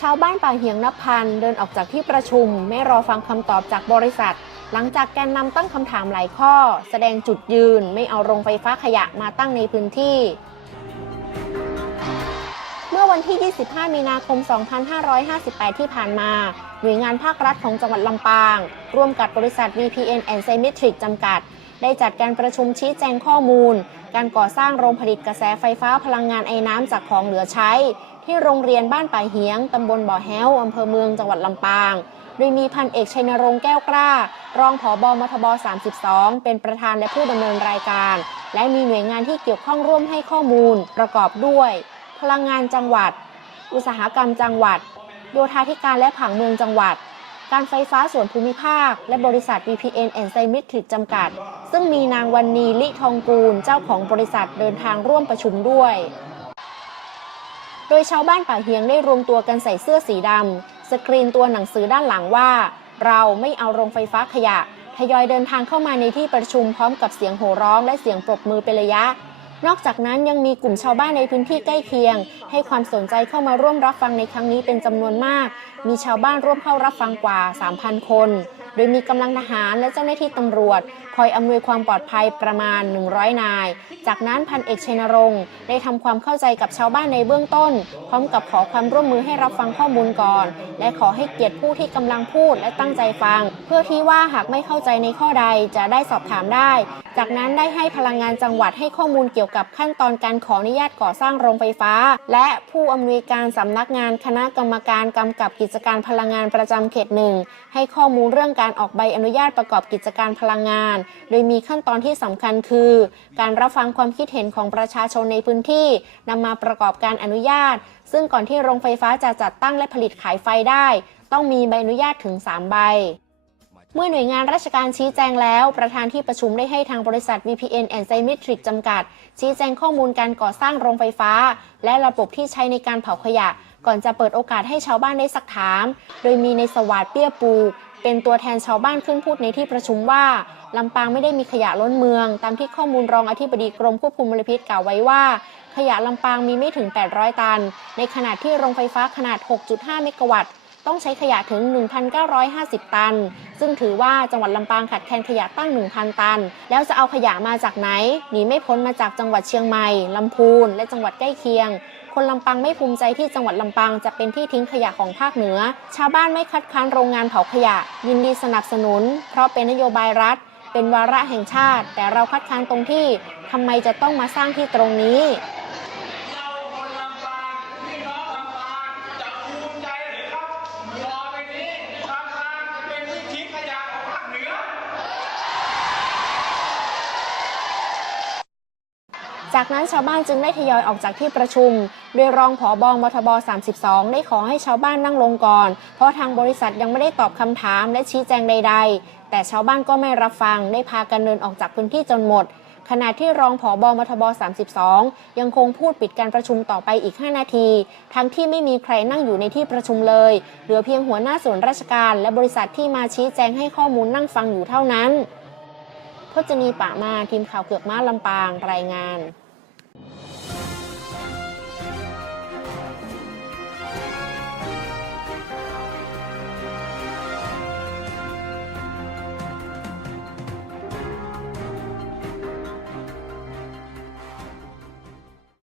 ชาวบ้านป่าเหียงนับพันเดินออกจากที่ประชุม ไม่รอฟังคำตอบจากบริษัท หลังจากแกนนำตั้งคำถามหลายข้อ แสดงจุดยืนไม่เอาโรงไฟฟ้าขยะมาตั้งในพื้นที่ เมื่อวันที่ 25 มีนาคม 2558 ที่ผ่านมา หน่วยงานภาครัฐของจังหวัดลำปาง ร่วมกับบริษัท VPN and Symmetric จำกัด ได้จัดการประชุมชี้แจงข้อมูล การก่อสร้างโรงผลิตกระแสไฟฟ้าพลังงานไอ้น้ำจากของเหลือใช้ ที่โรงเรียนบ้านป่าเหียง ตำบลบ่อแห้ว อำเภอเมือง จังหวัดลำปาง โดยมีพันเอกชัยนรงค์แก้วกล้า รองผอบอมทบ 32 เป็นประธานและผู้ดำเนินรายการ และมีหน่วยงานที่เกี่ยวข้องร่วมให้ข้อมูล ประกอบด้วย พลังงานจังหวัด อุตสาหกรรมจังหวัด โยธาธิการและผังเมืองจังหวัด การไฟฟ้าส่วนภูมิภาค และบริษัท VPN and Symmetric จำกัด ซึ่งมีนางวันนีลิทองกูล เจ้าของบริษัทเดินทางร่วมประชุมด้วย โดยชาวบ้านป่าเฮียงได้รวมตัวกันใส่เสื้อสีดำสกรีนตัวหนังสือด้านหลังว่า เราไม่เอาโรงไฟฟ้าขยะทยอยเดินทางเข้ามาในที่ประชุมพร้อมกับเสียงโห่ร้องและเสียงปรบมือเป็นระยะ นอกจากนั้นยังมีกลุ่มชาวบ้านในพื้นที่ใกล้เคียง ให้ความสนใจเข้ามาร่วมรับฟังในครั้งนี้เป็นจำนวนมาก มีชาวบ้านร่วมเข้ารับฟังกว่า 3,000 คน โดยมีกำลังทหารและเจ้าหน้าที่ตำรวจ คอยอำนวยความปลอดภัยประมาณ 100 นาย จากนั้นพันเอกชัยนรงค์ได้ทำความเข้าใจกับชาวบ้านในเบื้องต้น พร้อมกับขอความร่วมมือให้รับฟังข้อมูลก่อน และขอให้เกียรติผู้ที่กำลังพูดและตั้งใจฟัง เพื่อที่ว่าหากไม่เข้าใจในข้อใดจะได้สอบถามได้ จากนั้นได้ให้พลังงานจังหวัดให้ข้อมูลเกี่ยวกับขั้นตอนการขออนุญาตก่อสร้างโรงไฟฟ้า และผู้อำนวยการสำนักงานคณะกรรมการกำกับกิจการพลังงานประจำเขตหนึ่งให้ข้อมูลเรื่องการการออกใบอนุญาตประกอบกิจการพลังงาน โดยมีขั้นตอนที่สำคัญคือ การรับฟังความคิดเห็นของประชาชนในพื้นที่นำมาประกอบการอนุญาต ซึ่งก่อนที่โรงไฟฟ้าจะจัดตั้งและผลิตขายไฟได้ ต้องมีใบอนุญาตถึง 3 ใบเมื่อหน่วยงานราชการชี้แจงแล้ว ประธานที่ประชุมได้ให้ทางบริษัท VPN and Symmetric จำกัด ชี้แจงข้อมูลการก่อสร้างโรงไฟฟ้า และระบบที่ใช้ในการเผาขยะ ก่อนจะเปิดโอกาสให้ชาวบ้านได้สักถาม โดยมีในสวัสดเปี้ยปูก เป็นตัวแทนชาวบ้านขึ้นพูดในที่ประชุมว่าลำปางไม่ได้มีขยะล้นเมือง ตามที่ข้อมูลรองอธิบดีกรมควบคุมมลพิษกล่าวไว้ว่า ขยะลำปางมีไม่ถึง 800 ตัน ในขณะที่โรงไฟฟ้าขนาด 6.5 เมกะวัตต์ ต้องใช้ขยะถึง 1,950 ตัน ซึ่งถือว่าจังหวัดลำปางขาดแคลนขยะตั้ง 1,000 ตัน แล้วจะเอาขยะมาจากไหน หนีไม่พ้นมาจากจังหวัดเชียงใหม่ลำพูน และจังหวัดใกล้เคียง คนลำปางไม่ภูมิใจที่จังหวัดลำปางจะเป็นที่ทิ้งขยะของภาคเหนือ ชาวบ้านไม่คัดค้านโรงงานเผาขยะ ยินดีสนับสนุน เพราะเป็นนโยบายรัฐ เป็นวาระแห่งชาติ แต่เราคัดค้านตรงที่ทำไมจะต้องมาสร้างที่ตรงนี้ เราคนลำปางพี่น้องลำปางจะภูมิใจหรือครับต่อไปนี้ลำปางจะเป็นที่ทิ้งขยะของภาคเหนือ จากนั้นชาวบ้านจึงได้ทยอยออกจากที่ประชุม โดยรองผอบองมทบ 32 ได้ขอให้ชาวบ้านนั่งลงก่อน เพราะทางบริษัทยังไม่ได้ตอบคำถามและชี้แจงใด ๆ แต่ชาวบ้านก็ไม่รับฟังได้พากันเดินออกจากพื้นที่จนหมด ขณะที่รองผอบอมทบ 32 ยังคงพูดปิดการประชุมต่อไปอีก 5 นาที ทั้งที่ไม่มีใครนั่งอยู่ในที่ประชุมเลย เหลือเพียงหัวหน้าส่วนราชการ และบริษัทที่มาชี้แจงให้ข้อมูลนั่งฟังอยู่เท่านั้นพจนีป่ามาทีมข่าวเกือกม้าลำปาง รายงาน